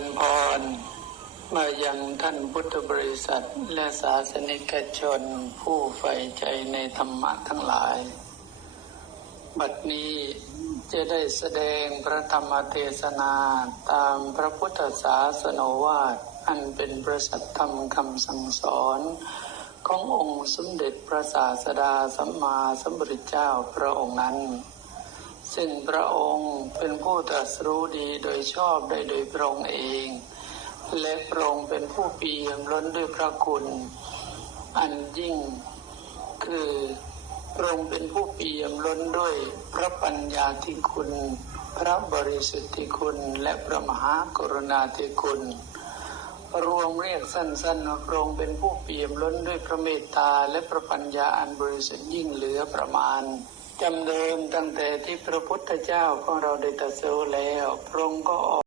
ญพร มายังท่านพุทธบริษัทและศาสนิกชนผู้ใฝ่ใจในธรรมะทั้งหลาย บัดนี้จะได้แสดงพระธรรมเทศนาตามพระพุทธศาสนวาทอันเป็นประสัทธรรมคำสั่งสอนขององค์สมเด็จพระศาสดาสัมมาสัมพุทธเจ้าพระองค์นั้น ซึ่งพระองค์เป็นผู้ตรัสรู้ดีโดยชอบได้โดยพระองค์เอง และพระองค์เป็นผู้เปี่ยมล้นด้วยพระคุณ อันยิ่ง คือพระองค์เป็นผู้เปี่ยมล้นด้วยพระปัญญาธิคุณ พระบริสุทธิคุณและพระมหากรุณาธิคุณ รวมเรียกสั้นๆว่าพระองค์เป็นผู้เปี่ยมล้นด้วยพระเมตตาและพระปัญญาอันบริสุทธิ์ยิ่งเหลือประมาณ จำเดิมตั้งแต่ที่พระพุทธเจ้าของเราได้ตรัสรู้แล้วพระองค์ก็ออก